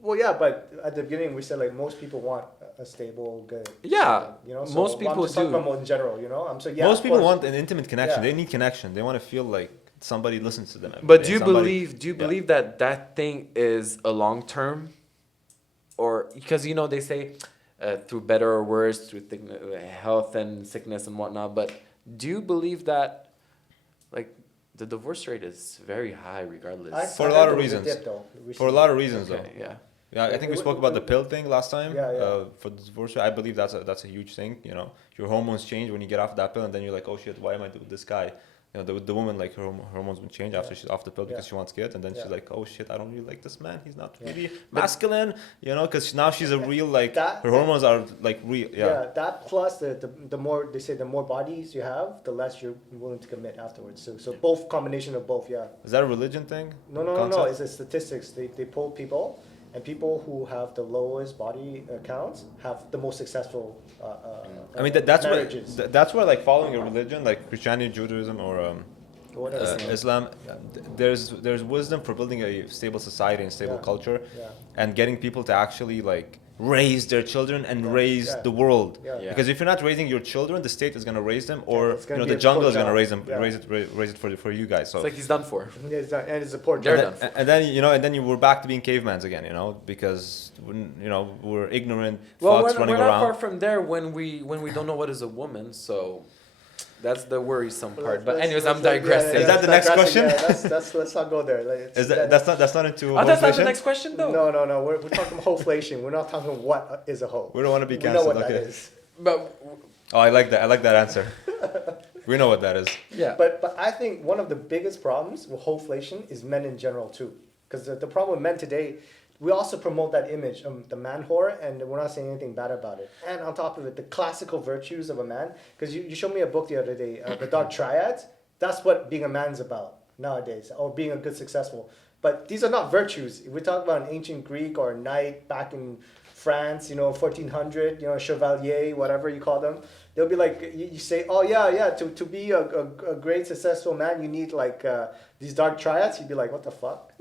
Well, yeah, but at the beginning we said like most people want a stable, good. Yeah, So most I'm people just talking do. about in general, I'm saying yeah. Most of people course. want an intimate connection. Yeah. They need connection. They want to feel like somebody listens to them. every But day. do you Somebody- believe that thing is a long term, or because they say through better or worse, through health and sickness and whatnot. But do you believe that, like, the divorce rate is very high regardless. For a lot of heard there was reasons. dip, though, For a lot of reasons, though. Okay, yeah. Yeah, I think we spoke about the pill thing last time. Yeah. For the divorce rate, I believe that's a huge thing. You know, your hormones change when you get off that pill, and then you're like, oh shit, why am I with this guy? You know, the woman, like, her hormones would change after she's off the pill because she wants kids, and then she's like, oh shit, I don't really like this man. He's not really masculine, you know, because now she's a real, like, her hormones are like real. Yeah. That plus the more they say the more bodies you have, the less you're willing to commit afterwards. So both combination of both, yeah. Is that a religion thing? No. It's a statistics. They poll people, and people who have the lowest body counts have the most successful. I mean, that's marriages. that's where, like, following a religion like Christianity, Judaism, or Islam, there's wisdom for building a stable society and stable culture, and getting people to actually, like, raise their children and raise the world. Because if you're not raising your children, the state is gonna raise them, or it's gonna you know, be the a jungle poor is gonna job. raise it for you guys. So It's like he's done for. Yeah, and it's a poor They're job. done. and then, you know, and then you were back to being cavemans again, you know, because you know, we're ignorant Well, fucks we're running not around. far from there when we don't know what is a woman. So that's the worrisome part. But anyways, I'm digressing. Is that the next question? That's let's not go there. Like, That's not into Oh, that's not the horeflation? next question though. No. We're talking whoflation. We're not talking what is a hoe. We don't want to be We know canceled. what that Okay. is. But Oh, I like that answer. We know what that is. yeah. But I think one of the biggest problems with wholeflation is men in general too. Because the problem with men today, we also promote that image of the man whore, and we're not saying anything bad about it. And on top of it, the classical virtues of a man. Because you showed me a book the other day, the Dark Triads. That's what being a man's about nowadays, or being a good successful. But these are not virtues. If we talk about an ancient Greek or a knight back in France, you know, 1400, you know, chevalier, whatever you call them, they'll be like, you say, oh yeah, to be a great successful man, you need like these dark triads. You'd be like, what the fuck?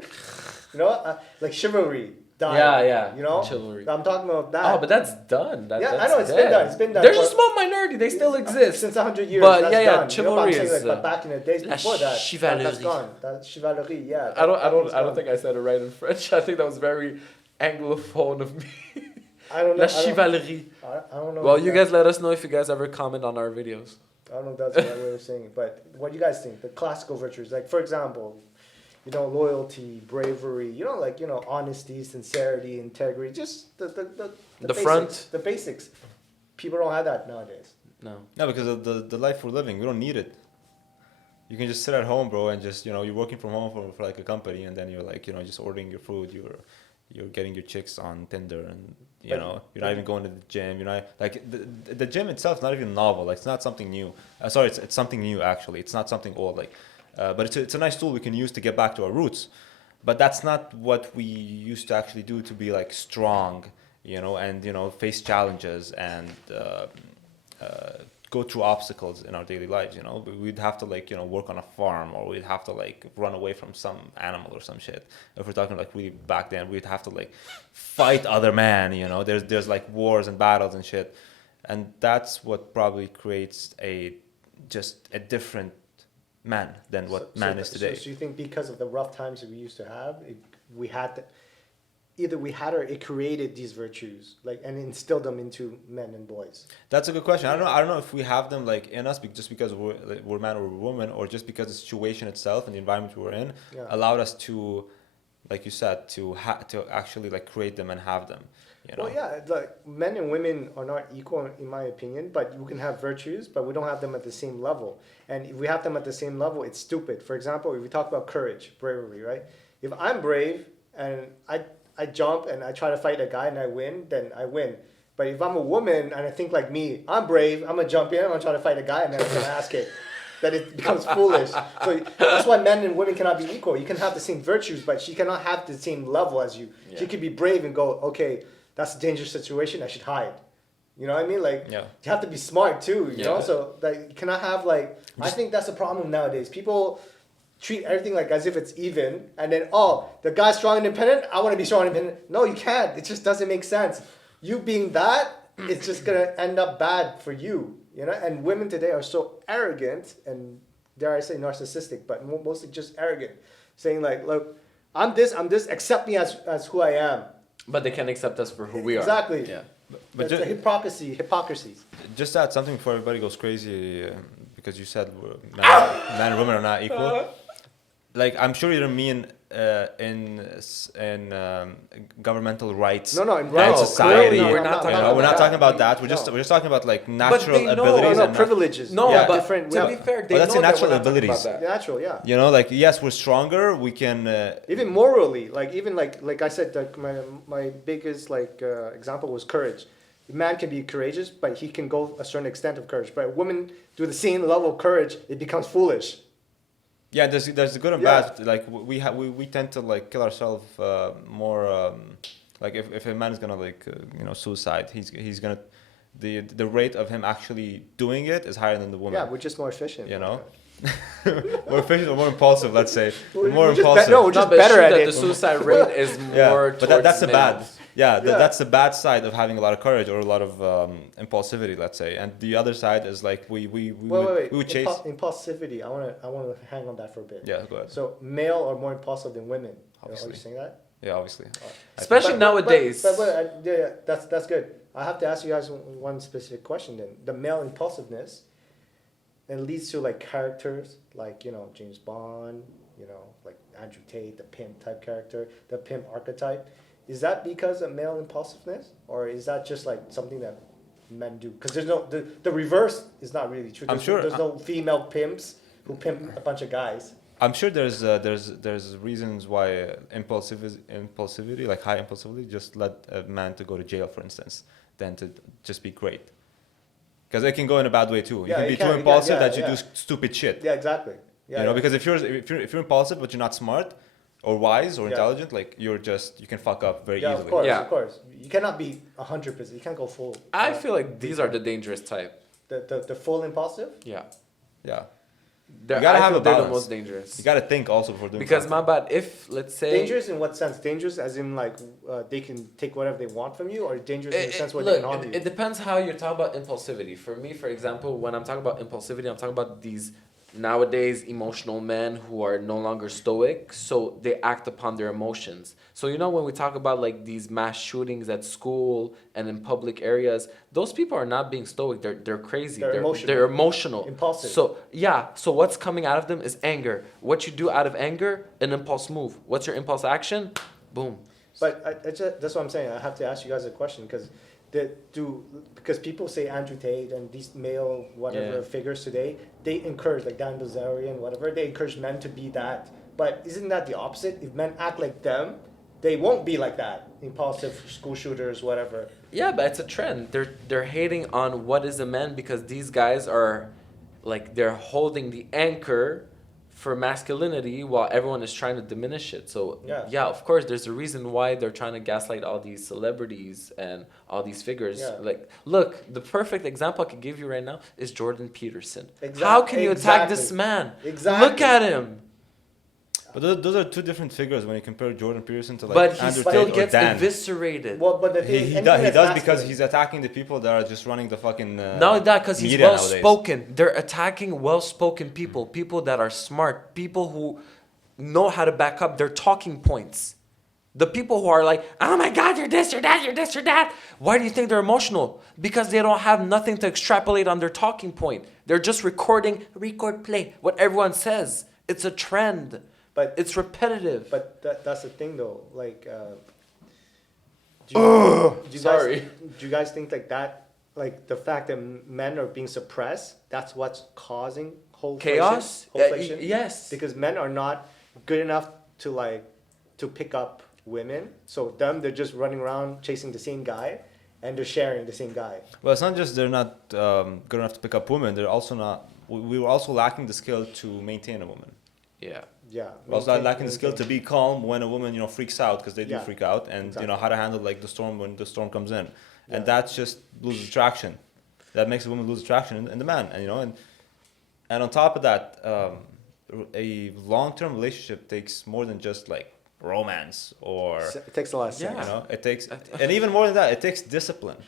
You know, like chivalry. Dying, Yeah. You know, Chivalry. I'm talking about that. Oh, but that's done. That's I know it's dead. been done. It's been done. There's a for- small minority. They still exist. since 100 years. But that's yeah, done. chivalry You know, but I'm saying, is, like, but back in the days la before that, chevalerie. that's gone. That chivalry, yeah. I that was don't gone. think I said it right in French. I think that was very anglophone of me. I don't know. La chevalerie. I don't know. Well, if you that- guys let us know if you guys ever comment on our videos. I don't know if that's the right way of saying it, but what do you guys think? The classical virtues, like for example, you know, loyalty, bravery, you know, like, you know, honesty, sincerity, integrity, just the basics, front. the basics. People don't have that nowadays. No. No, because of the life we're living, we don't need it. You can just sit at home, bro, and just, you know, you're working from home for like a company, and then you're like, you know, just ordering your food, you're getting your chicks on Tinder, and you know, you're not even going to the gym. You're not like the gym itself is not even novel. Like, it's not something new. Sorry, it's something new actually. It's not something old. Like, but it's a nice tool we can use to get back to our roots. But that's not what we used to actually do to be like strong, you know, and you know, face challenges and go through obstacles in our daily lives. You know, we'd have to, like, you know, work on a farm, or we'd have to like run away from some animal or some shit. If we're talking like really back then, we'd have to like fight other men. You know, there's like wars and battles and shit, and that's what probably creates just a different man than what man is today. So you think because of the rough times that we used to have, we had to, either we had or it created these virtues, like, and instilled them into men and boys? That's a good question. I don't know if we have them like in us just because we're man or we're woman, or just because the situation itself and the environment we were in allowed us to, like you said, to actually like create them and have them. You know? Well, yeah, like men and women are not equal in my opinion, but we can have virtues, but we don't have them at the same level. And if we have them at the same level, it's stupid. For example, if we talk about courage, bravery, right? If I'm brave and I jump and I try to fight a guy and I win, then I win. But if I'm a woman and I think like me, I'm brave, I'm gonna jump in, I'm gonna try to fight a guy and then I'm gonna ask it. Then it becomes foolish. So that's why men and women cannot be equal. You can have the same virtues, but she cannot have the same level as you. Yeah. She could be brave and go, okay, that's a dangerous situation, I should hide. You know what I mean? Like, Yeah. you have to be smart too, you know? Yeah. So like, you cannot have like, I think that's a problem nowadays. People treat everything like as if it's even, and then, oh, the guy's strong and independent, I want to be strong and independent. No, you can't. It just doesn't make sense. You being that, it's just going to end up bad for you, you know? And women today are so arrogant and, dare I say, narcissistic, but mostly just arrogant, saying like, look, I'm this, accept me as who I am. But they can't accept us for who we are. Exactly. Yeah. But It's a hypocrisy. just add something before everybody goes crazy, because you said man and women are not equal. like I'm sure you don't mean governmental rights No, and right. society. No, we're You not talking know, about we're not that. talking about that. We're No. just talking about like But natural they know- abilities. No, and privileges. No, Yeah. but different. to be fair, they But that's know the that natural we're not talking abilities. about that. Natural, yeah. You know, like yes, we're stronger. We can. Even morally, like even like I said, like my biggest like example was courage. A man can be courageous, but he can go a certain extent of courage. But a woman do the same level of courage, it becomes foolish. Yeah, there's good and Yeah. bad. Like we tend to like kill ourselves more. Like if a man is gonna like suicide, he's gonna the rate of him actually doing it is higher than the woman. Yeah, we're just more efficient. You know, more efficient or more impulsive. Let's say We're more just impulsive. no, we're just but it's better true at that it. the suicide rate is Yeah, more but towards that's the bad. males. Yeah, Yeah. that's the bad side of having a lot of courage or a lot of impulsivity, let's say. And the other side is like we Wait. would chase. Impulsivity. I wanna hang on that for a bit. Yeah, go ahead. So male are more impulsive than women. Are Obviously. you saying that? Yeah, obviously. Especially nowadays. Yeah, that's good. I have to ask you guys one specific question then. The male impulsiveness, it leads to like characters like James Bond, like Andrew Tate, the pimp type character, the pimp archetype. Is that because of male impulsiveness, or is that just like something that men do? Because there's no the reverse is not really true. I'm sure- there's no female pimps who pimp a bunch of guys. I'm sure there's reasons why impulsivity, like high impulsivity, just led a man to go to jail, for instance, than to just be great. Because it can go in a bad way too. You Yeah, can it be can, too it can, impulsive yeah, that you yeah. do stupid shit. Yeah, exactly. Yeah, you know, yeah. because if you're impulsive but you're not smart or wise or Yeah. intelligent, like you can fuck up very Yeah, easily. Yeah. of course. You cannot be 100%. You can't go full. I feel like these are the dangerous type. the full impulsive. Yeah. Yeah. They're, gotta I have feel a they're the balance. most dangerous. You gotta think also before doing Because something. my bad, if let's say Dangerous in what sense? Dangerous as in like they can take whatever they want from you, or dangerous in the sense where they can harm you? It depends how you're talking about impulsivity. For me, for example, when I'm talking about impulsivity, I'm talking about these nowadays emotional men who are no longer stoic, so they act upon their emotions. So when we talk about like these mass shootings at school and in public areas, those people are not being stoic. They're crazy. They're emotional. They're emotional. Impulsive. So yeah. So what's coming out of them is anger. What you do out of anger, an impulse move. What's your impulse action? Boom. But that's what I'm saying. I have to ask you guys a question because people say Andrew Tate and these male whatever Yeah. figures today, they encourage like Dan Bilzerian, whatever, they encourage men to be that. But isn't that the opposite? If men act like them, they won't be like that. Impulsive school shooters, whatever. Yeah, but it's a trend. They're hating on what is a man because these guys are like they're holding the anchor for masculinity while everyone is trying to diminish it. So Yeah. of course there's a reason why they're trying to gaslight all these celebrities and all these figures. Yeah. Like look, the perfect example I could give you right now is Jordan Peterson. Exact- How can you attack exactly. this man? Exactly. Look at him. But those are two different figures when you compare Jordan Peterson to like But he Andrew still Tate or gets Dan. eviscerated. Well, but the thing, He anything that's does because masculine- he's attacking the people that are just running the fucking Not only that, because he's media well nowadays. spoken. They're attacking well spoken people, people that are smart, people who know how to back up their talking points. The people who are like, oh my God, you're this, you're that, you're this, you're that. Why do you think they're emotional? Because they don't have nothing to extrapolate on their talking point. They're just record, play, what everyone says. It's a trend. But It's repetitive. But that's the thing though. Like, do you guys think like that? Like the fact that men are being suppressed, that's what's causing whole Chaos? inflation? Yes. Because men are not good enough to pick up women. So they're just running around chasing the same guy, and they're sharing the same guy. Well, it's not just they're not good enough to pick up women. They're also not. We were also lacking the skill to maintain a woman. Yeah. Yeah. We're also lacking the skill to be calm when a woman freaks out, because they do Yeah, freak out, and exactly. how to handle like the storm when the storm comes in, Yeah. and that just loses attraction. That makes a woman lose attraction in the man, and on top of that, a long-term relationship takes more than just like romance or It takes a lot of sex. Yeah. it takes, and even more than that, it takes discipline.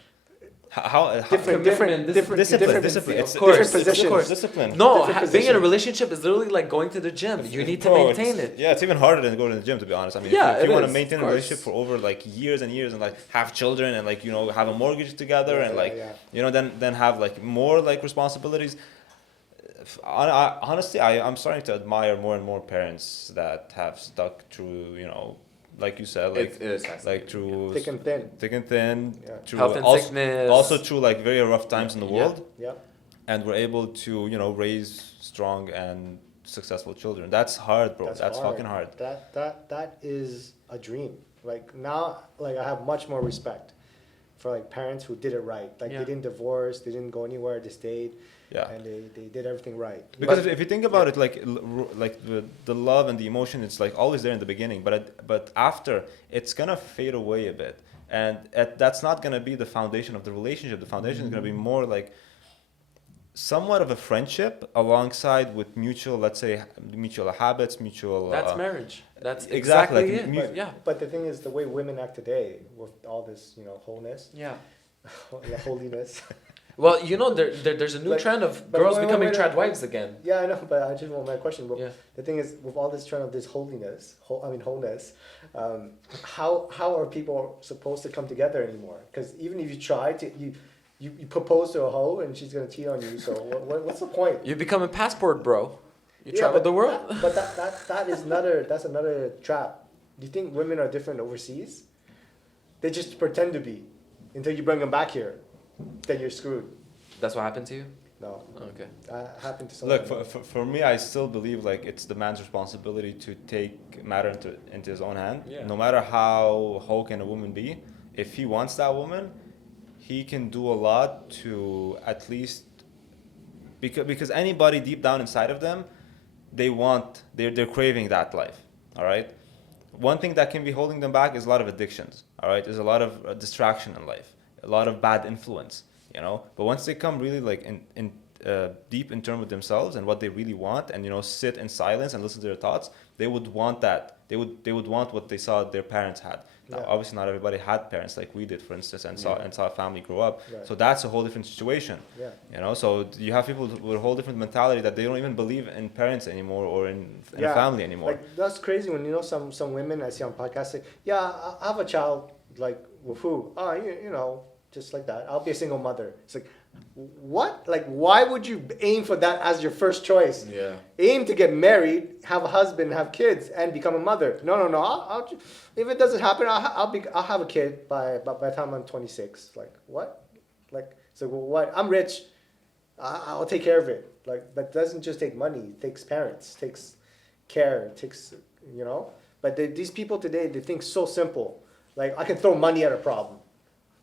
How Different Commitment, discipline. Of It's course, different positions. of course. Discipline. No, Different being in a positions. relationship is literally like going to the gym. You need to Bro, maintain it's- it. Yeah, it's even harder than going to the gym, to be honest. I mean, Yeah, if you it want to is, maintain of a course. relationship for over like years and years and like have children and like have a mortgage together Yeah, and yeah, like yeah. then have like more like responsibilities, honestly, I'm starting to admire more and more parents that have stuck through, like you said, like It is fascinating. through Thick and thin. thick and thin, Yeah. through Health and also, sickness. also through like very rough times in the Yeah. world, Yeah. and we're able to raise strong and successful children. That's hard, bro. That's fucking hard. That is a dream. Like now, like I have much more respect for like parents who did it right. Like Yeah. they didn't divorce, they didn't go anywhere, they stayed, Yeah. and they did everything right. Because But- if you think about it, like the love and the emotion, it's like always there in the beginning, but after it's gonna fade away a bit, and that's not gonna be the foundation of the relationship. The foundation is gonna be more like somewhat of a friendship alongside with mutual, let's say, mutual habits, mutual. That's marriage. That's exactly, exactly like, it. mu- but, Yeah. but the thing is, the way women act today, with all this, wholeness, Yeah. holiness. Well, there's a new Like, trend of but girls wait, becoming wait, trad wives again. Yeah, I know, but I just want my question. But Yeah. the thing is, with all this trend of this holiness, wholeness, how are people supposed to come together anymore? Because even if you try to, you propose to a hoe and she's gonna cheat on you. So what's the point? You become a passport, bro. You Yeah, travel but the world. but that is another trap. Do you think women are different overseas? They just pretend to be until you bring them back here. Then you're screwed. That's what happened to you. No, Okay. that happened to someone. Look, for me, I still believe like it's the man's responsibility to take matter into his own hand. Yeah. No matter how hoe can a woman be, if he wants that woman, he can do a lot to at least because anybody deep down inside of them, they're craving that life. All right. One thing that can be holding them back is a lot of addictions. All right, there's a lot of distraction in life, a lot of bad influence. But once they come really like in deep in turn with themselves and what they really want, and sit in silence and listen to their thoughts, they would want that. They would want what they saw their parents had. Now, Yeah. obviously, not everybody had parents like we did, for instance, and saw a family grow up. Right. So that's a whole different situation. Yeah. So you have people with a whole different mentality that they don't even believe in parents anymore or in a family anymore. Like that's crazy when some women I see on podcasts say, yeah, I have a child, like with who? Oh, just like that. I'll be a single mother. It's like, what? Like, why would you aim for that as your first choice? Yeah. Aim to get married, have a husband, have kids, and become a mother. No. If it doesn't happen, I'll have a kid by the time I'm 26. Like what? Like so what? I'm rich. I'll take care of it. Like, but it doesn't just take money. It takes parents. It takes care. It takes But these people today, they think so simple. Like I can throw money at a problem.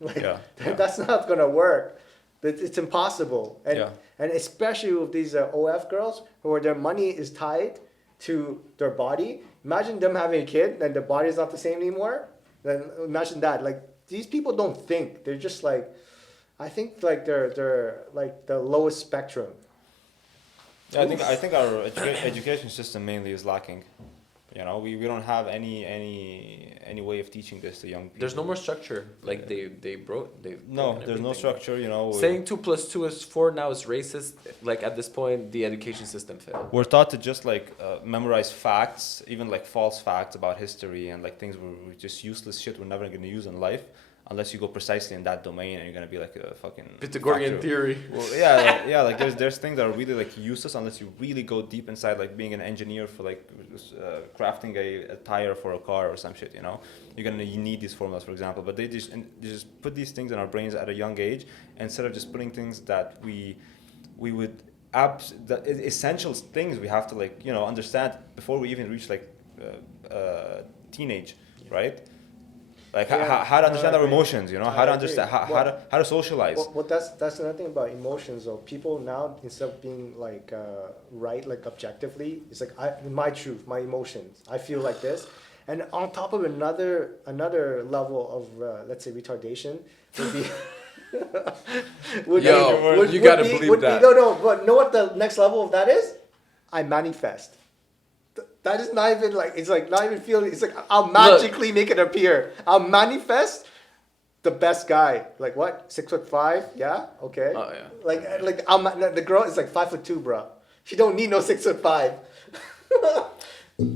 Like Yeah. that's not gonna work. It's impossible. And Yeah. and especially with these OF girls where their money is tied to their body. Imagine them having a kid and their body is not the same anymore. Then imagine that. Like these people don't think. They're just like, I think like they're like the lowest spectrum. Yeah, I think our education system mainly is lacking. We don't have any way of teaching this to young people. There's no more structure. Like they broke. They No, there's no structure. Saying 2 + 2 is 4 now is racist. Like at this point, the education system failed. We're taught to just like memorize facts, even like false facts about history and like things we're just useless shit we're never gonna use in life, unless you go precisely in that domain and you're gonna be like a fucking Pythagorean factor. theory. Well, yeah, like there's things that are really like useless unless you really go deep inside, like being an engineer for like crafting a tire for a car or some shit. You need these formulas, for example, but they just put these things in our brains at a young age instead of just putting things that we would the essential things we have to like understand before we even reach like teenage, right? Like Yeah, how to understand our I agree. emotions, how to I agree. understand how to socialize. Well, that's another thing about emotions. Though people now, instead of being like right, like objectively, it's like my truth, my emotions. I feel like this, and on top of another level of let's say retardation would be. You gotta believe that. No, but know what the next level of that is? I manifest. That is not even like, it's like not even feeling, it's like I'll magically make it appear. I'll manifest the best guy. Like what? 6'5"? Yeah? Okay. Oh, yeah. The girl is like 5'2", bro. She don't need no 6'5".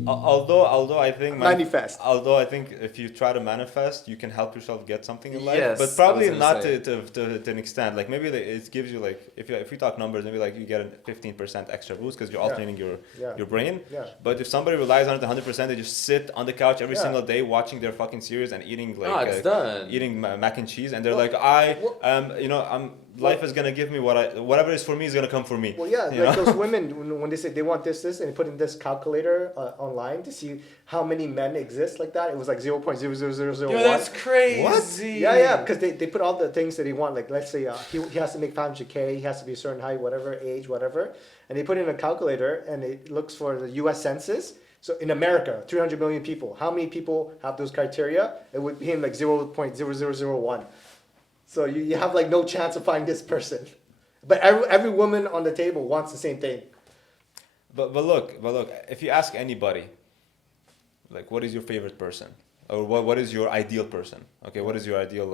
Although I think Manifest. although I think if you try to manifest, you can help yourself get something in life, Yes, but probably I was gonna not say. to an extent. Like maybe it gives you like if we talk numbers, maybe like you get a 15% extra boost because you're alternating Yeah. your brain. Yeah. But if somebody relies on it 100%, they just sit on the couch every Yeah. single day watching their fucking series and eating like No, it's done. eating mac and cheese, and they're Well, like well- life is gonna give me whatever is for me is gonna come for me. Well, yeah, you like know? those women when they say they want this, and they put in this calculator online to see how many men exist like that. It was like 0.00001. Yo, that's crazy. Yeah, because they put all the things that he want. Like let's say he has to make 500K, he has to be a certain height, whatever age, whatever, and they put in a calculator and it looks for the U.S. Census. So in America, 300 million people. How many people have those criteria? It would be in like 0.0001. So you have like no chance of finding this person. But every woman on the table wants the same thing. But look, if you ask anybody, like, what is your favorite person, or what is your ideal person? Okay, what is your ideal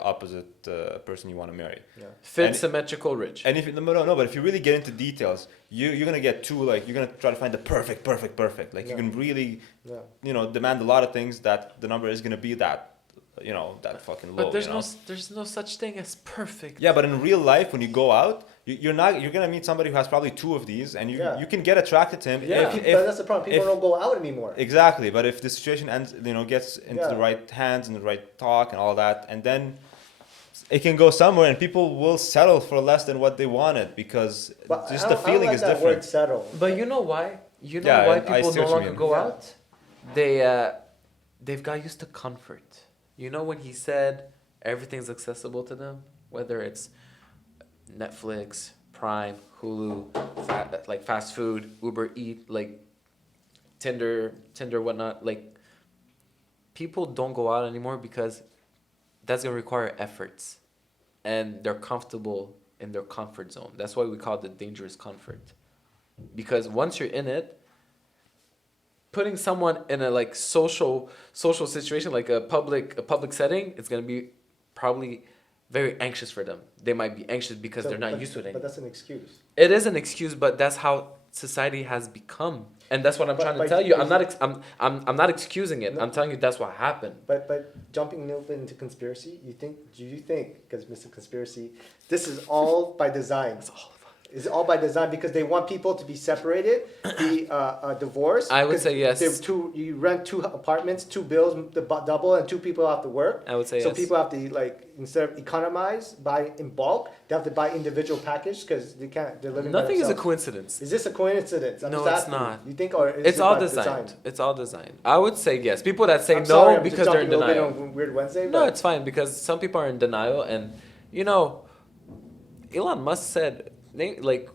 opposite person you want to marry? Yeah. Fit, And- symmetrical, rich. And if you, no, but if you really get into details, you're gonna get you're gonna try to find the perfect. Like you Yeah. can really, Yeah. demand a lot of things that the number is gonna be that fucking low. But there's you know? there's no such thing as perfect. Yeah, but in real life, when you go out, you're gonna meet somebody who has probably two of these, and Yeah. you can get attracted to him. Yeah. if, But that's the problem. People if- don't go out anymore. Exactly, but if the situation ends, gets into Yeah. the right hands and the right talk and all that, and then it can go somewhere, and people will settle for less than what they wanted because But just I the don't feeling like is that different. word settle. But you know why? You know Yeah, why I people see no what you longer mean. go Yeah. out? They've got used to comfort. You know when he said everything's accessible to them, whether it's Netflix, Prime, Hulu, like fast food, Uber Eat, like Tinder, whatnot. Like people don't go out anymore because that's gonna require efforts, and they're comfortable in their comfort zone. That's why we call it the dangerous comfort, because once you're in it, putting someone in a like social situation, like a public setting, it's gonna be probably very anxious for them. They might be anxious because they're not used to it But anymore. that's an excuse. It is an excuse, but that's how society has become, and that's what I'm But- trying to but tell you. is I'm not excusing it. No. I'm telling you that's what happened. But jumping a little bit into conspiracy, do you think, because Mr. Conspiracy, this is all by design? That's all. Is all by design because they want people to be separated, be divorced? I would 'Cause say yes. there's you rent two apartments, two bills, double, and two people have to work. I would say So yes. people have to instead of economize, buy in bulk, they have to buy individual package because they can't. They're living. Nothing by is a themselves. coincidence. Is this a coincidence? I'm No, just it's asking. not. You think, or is It's it all by designed. It's all designed. I would say yes. People that say I'm no sorry, I'm because just they're in jumping a little denial. bit on Weird Wednesday. No, but it's fine because some people are in denial, and Elon Musk said, like,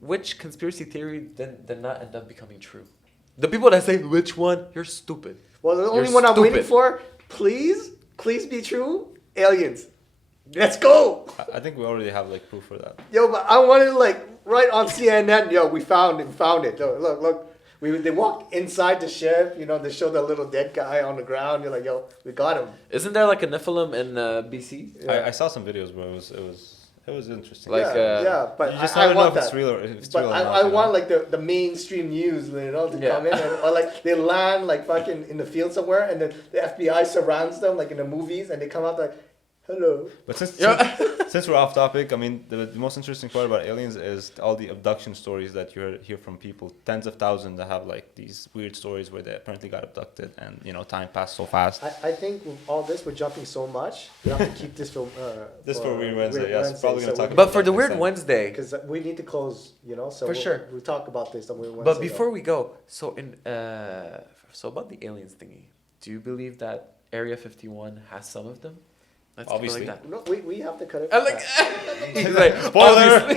which conspiracy theory did not end up becoming true? The people that say which one, you're stupid. well, the only You're one I'm waiting stupid. for, please be true. Aliens, let's go. I think we already have proof for that. Yo, but I wanted right on CNN. Yo, we found it. Look. They walked inside the ship. They show the little dead guy on the ground. You're like, yo, we got him. Isn't there like a Nephilim in BC? Yeah. I saw some videos where it was interesting. Like, but you just I never know want if it's that. real or if it's But real or I not. want the mainstream news, to Yeah. come in, or they land fucking in the field somewhere, and then the FBI surrounds them in the movies, and they come out like, hello. But Yeah. since we're off topic, I mean, the most interesting part about aliens is all the abduction stories that you hear from people. Tens of thousands that have these weird stories where they apparently got abducted, and time passed so fast. I think with all this, we're jumping so much. We have to keep this for Weird Wednesday. Yes, probably gonna talk But about for that the next Weird time. Wednesday, because we need to close. So For sure. we'll talk about this on Weird Wednesday. but before we go, so about the aliens thingy, do you believe that Area 51 has some of them? Let's keep it Obviously. like that. no, we have to cut it. I like. back. He's like, Spoiler! obviously.